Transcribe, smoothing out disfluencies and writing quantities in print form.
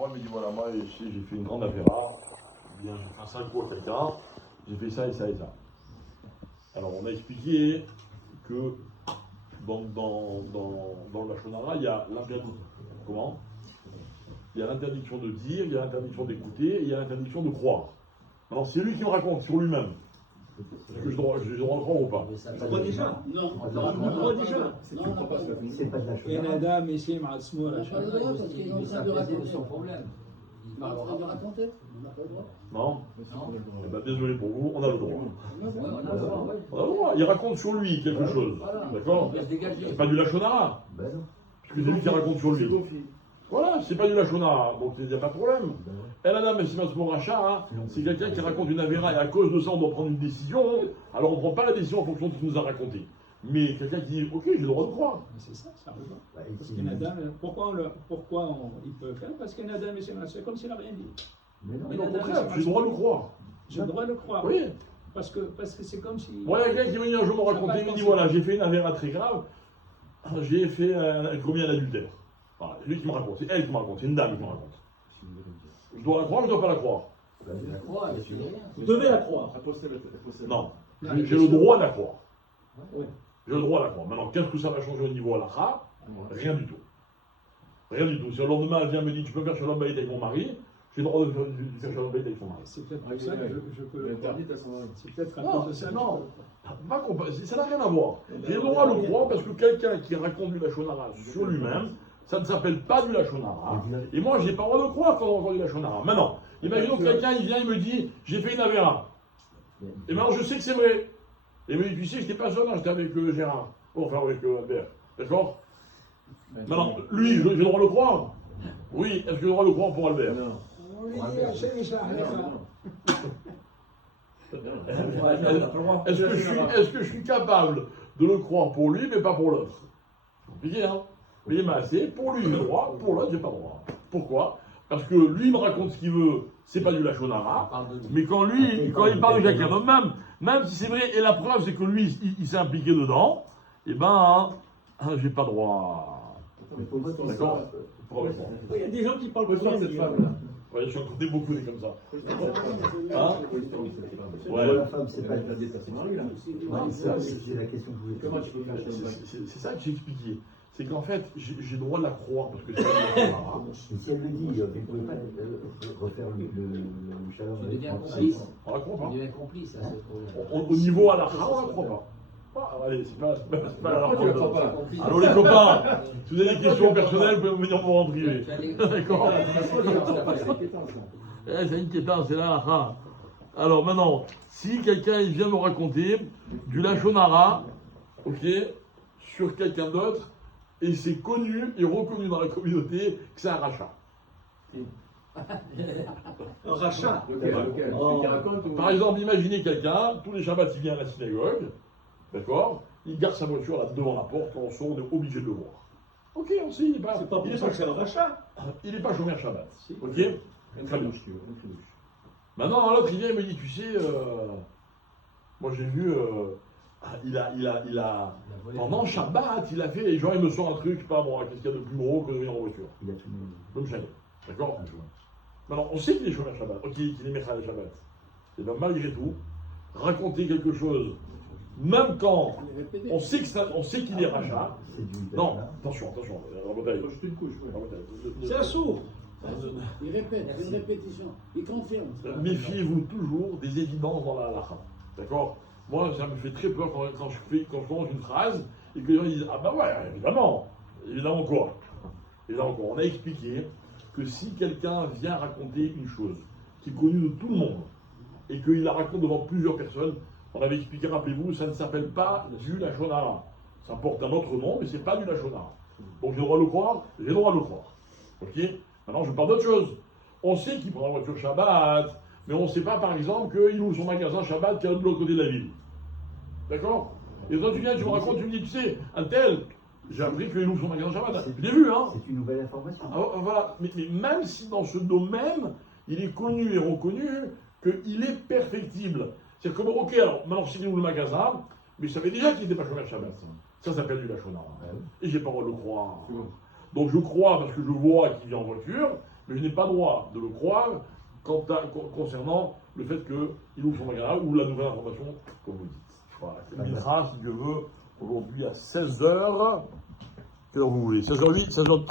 croit, il me dit voilà, moi ici j'ai fait une grande affaire, bien j'ai fait un sale coup à quelqu'un, j'ai fait ça et ça et ça. Alors on a expliqué que dans le Lachon Hara, il y a l'interdiction. Comment? Il y a l'interdiction de dire, il y a l'interdiction d'écouter, et il y a l'interdiction de croire. Alors c'est lui qui me raconte sur lui-même. Est-ce que j'ai le droit de croire ou pas? Je crois déjà. Non, on croit déjà. C'est pas de la chose. Et Nadam, ici, Maasmo, Il s'est apaisé de son problème. Il parlera pas. Raconter. On n'a pas le droit. Non? Non. Eh ben, désolé pour vous, on a le droit. On a le droit, ouais. On a le droit. Il raconte sur lui quelque chose. Voilà. D'accord? Il va se dégager. C'est pas du Lachon Hara. Ben non. Puisque c'est lui qui raconte sur lui. Voilà, c'est pas du Lachon Hara, donc il n'y a pas de problème. Et la dame, c'est quelqu'un qui raconte une avéra et à cause de ça on doit prendre une décision. Alors on ne prend pas la décision en fonction de ce qu'il nous a raconté. Mais quelqu'un qui dit ok, j'ai le droit de croire. C'est ça, ça arrive. Parce que Nadam, pourquoi il peut faire? Parce que Nadam, c'est comme s'il n'a rien dit. Mais non. Mais au contraire, j'ai le droit de le croire. J'ai le droit de le croire. Oui. Parce que c'est comme si. Moi, il y a quelqu'un qui est venu un jour me raconter, il me dit voilà, j'ai fait une avéra très grave, j'ai commis un adultère. Voilà, c'est lui qui me raconte, c'est elle qui me raconte, c'est une dame qui me raconte. Je dois la croire ou je ne dois pas la croire? La croix, elle fait rien. Vous devez la croire. Non, j'ai le droit de la croire. Oui. J'ai le droit de la croire. Maintenant, qu'est-ce que ça va changer au niveau halakha? Rien du tout. Rien du tout. Si le lendemain, elle vient me dire tu peux faire shalom bayit avec mon mari, j'ai le droit de faire shalom bayit avec son mari. C'est peut-être pour ça que je peux le croire. C'est peut-être à Non, cause de ça. non. Ça n'a rien à voir. J'ai le droit de le croire parce que quelqu'un qui raconte du Lachon Hara sur lui-même, ça ne s'appelle pas du Lachon Hara. Et moi, j'ai pas le droit de croire quand on entend du Lachon Hara. Maintenant, imaginons que quelqu'un il vient, il me dit j'ai fait une avéra. Et maintenant, je sais que c'est vrai. Et il me dit tu sais, je n'étais pas seul, j'étais avec Gérard. Enfin, avec Albert. D'accord? Maintenant, lui, j'ai le droit de le croire. Oui, est-ce que j'ai le droit de le croire pour Albert? Non. Est-ce que je suis capable de le croire pour lui, mais pas pour l'autre? C'est compliqué, hein? Mais c'est pour lui, j'ai le droit, pour l'autre, j'ai pas le droit. Pourquoi? Parce que lui, il me raconte ce qu'il veut, c'est pas du Lachon Hara, mais quand il parle de quelqu'un d'autre, même si c'est vrai, et la preuve, c'est que lui, il s'est impliqué dedans, et j'ai pas droit. D'accord? Il y a des gens qui parlent de cette femme-là. Ouais, je suis rencontré beaucoup des comme ça. Hein? Ouais. La femme, c'est pas la diète, c'est mari là. C'est la question que vous voulez. Comment tu peux faire c'est ça que j'ai expliqué. C'est qu'en fait, j'ai le droit de la croire parce que c'est pas du Hara. Mais si elle le dit, vous ne pouvez pas refaire le shalom Tu avec deviens moi. complice. On la croit pas. Tu deviens complice, ça, c'est le problème. Au niveau halakha, on la croit pas. Allez, c'est pas la Pourquoi tu la crois pas? Allô les copains, si vous avez des questions personnelles, vous pouvez venir me voir en privé. D'accord? C'est inquiétant, c'est la halakha. Alors maintenant, si quelqu'un il vient me raconter du Lachon Hara, ok, sur quelqu'un d'autre, et c'est connu et reconnu dans la communauté que c'est un rachat. Un rachat. Par exemple, imaginez quelqu'un, tous les Shabbats il vient à la synagogue, d'accord, il garde sa voiture là devant la porte, quand on sort, on est obligé de le voir. Ok, on sait, il n'est pas. C'est pas pour ça que c'est un rachat. Il n'est pas chômeur Shabbat. Ok. Très bien. Maintenant, l'autre il vient et me dit, tu sais, moi j'ai vu, pendant Shabbat, il a fait, genre il me sort un truc, pas bon, qu'est-ce qu'il y a de plus gros que de venir en voiture. Il a tout le monde. Comme chacun. D'accord? Maintenant, on sait qu'il est chômeur Shabbat, ok, qu'il est Mechal Shabbat. Et bien malgré tout, raconter quelque chose, même quand on sait qu'il est rachat. Non, attention, C'est un sourd. Il répète, c'est une répétition, il confirme. Méfiez-vous toujours des évidences dans la halakha. D'accord? Moi, ça me fait très peur quand je commence une phrase et que les gens disent ah bah ouais, évidemment quoi. On a expliqué que si quelqu'un vient raconter une chose qui est connue de tout le monde et qu'il la raconte devant plusieurs personnes, on avait expliqué, rappelez-vous, ça ne s'appelle pas du Lachon Hara. Ça porte un autre nom, mais c'est pas du Lachon Hara. Donc j'ai le droit de le croire, j'ai le droit de le croire. Ok? Maintenant, je parle d'autre chose. On sait qu'il prend la voiture Shabbat, mais on ne sait pas, par exemple, qu'il ouvre son magasin Shabbat qui est de l'autre côté de la ville. D'accord? Et toi, tu viens, tu me racontes, tu me dis, tu sais, un tel, j'ai appris qu'il ouvre son magasin Shabbat. Je l'ai vu, hein? C'est une nouvelle information. Voilà. Mais même si dans ce domaine, il est connu et reconnu qu'il est perfectible. C'est-à-dire que, ok, alors, maintenant, c'est qu'il ouvre le magasin, mais je savais déjà qu'il n'était pas chômeur Shabbat. Ça s'appelle du Lachon Hara. Et j'ai pas le droit de le croire. Donc je crois parce que je vois qu'il est en voiture, Mais je n'ai pas droit de le croire concernant le fait qu'il ouvre son magasin ou la nouvelle information, comme vous dites. Voilà, c'est le Mincha, si Dieu veut, aujourd'hui à 16h. Quelle heure vous voulez? 16h08, 16h30?